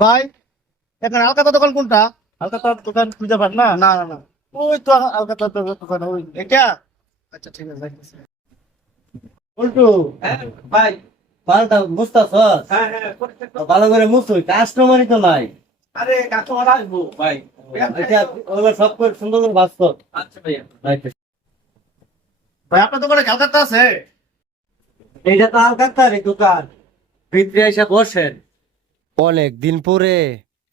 ভাই এখানে আলকাতা দোকান কোনটা? আলকাতা দোকান খুঁজে পান না? না না না, ওই তো আলকাতা দোকান ওই এটা। আচ্ছা ঠিক আছে যাইতেছি। উল্টু হ্যাঁ ভাই। পাল্টা বুঝতেছ? হ্যাঁ হ্যাঁ করতে তো। ভালো করে মুছুই, কাস্টমারই তো নাই। আরে কাস্টমার আসবো ভাই। এটা ওগুলো সব করে সুন্দর করে বাস্তব। আচ্ছা ভাইয়া। ভাই আপনার দোকানে ক্যালকাতা আছে? এইটা তো আলকাতারই দোকান, ভিতরে এসে বসেন। অনেক দিন পরে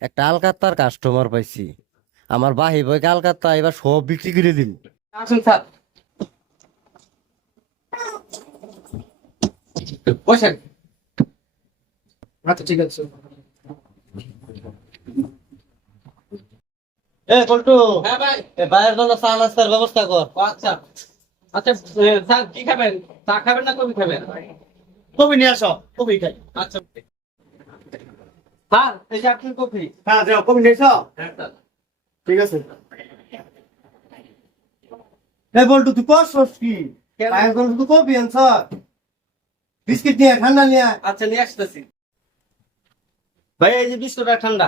একটা আলকাত্তার কাস্টমার পাইছি। আমার বাহি বই আলকাত্তা এবার সব বিক্রি করে দিন। আসুন স্যার বসেন। আচ্ছা ঠিক আছে। এ পল্টু, হ্যাঁ ভাই। এ ভাইয়ের জন্য চা নাস্তার ব্যবস্থা কর। ও আচ্ছা আচ্ছা। স্যার কি খাবেন? চা খাবেন না কফি খাবেন? কবি নিয়ে আসো, কবি খাই। আচ্ছা স্যার এই যে আপনার কফি। হ্যাঁ যাও, কবি নিয়ে এসো। হ্যাঁ স্যার। ঠিক আছে। এ বল্টু তুই করছস কি? কেন? ভাইয়ের জন্য শুধু কবি আনছ? বিস্কিট নিয়ে ঠান্ডা নিয়ে আয়। আচ্ছা নিয়ে আসতেছি। ভাই এই যে বিস্কুটটা ঠান্ডা।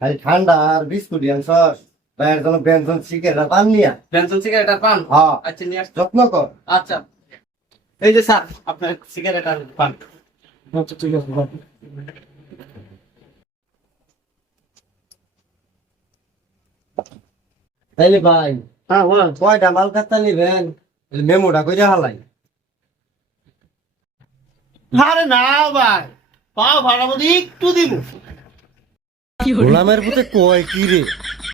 খালি ঠান্ডা আর বিস্কুট আনছস? ভাইয়ের জন্য ব্যঞ্জন শিখে পান নিয়ে আয়। বেনসন সিগারেট আর পান? হ্যাঁ, আচ্ছা নিয়ে আসতে। যত্ন কর। আচ্ছা এই যে স্যার আপনার সিগারেট আর পান। আচ্ছা ঠিক আছে। তাইলে ভাই, হ্যাঁ বলেন। কয়টা মাল খাতা নিবেন? মেমোটা কইরা হালাই। আরে না ভাই, পাও ভাড়া মধ্যে একটু দিব। গোলামের পুতে কয় কি রে?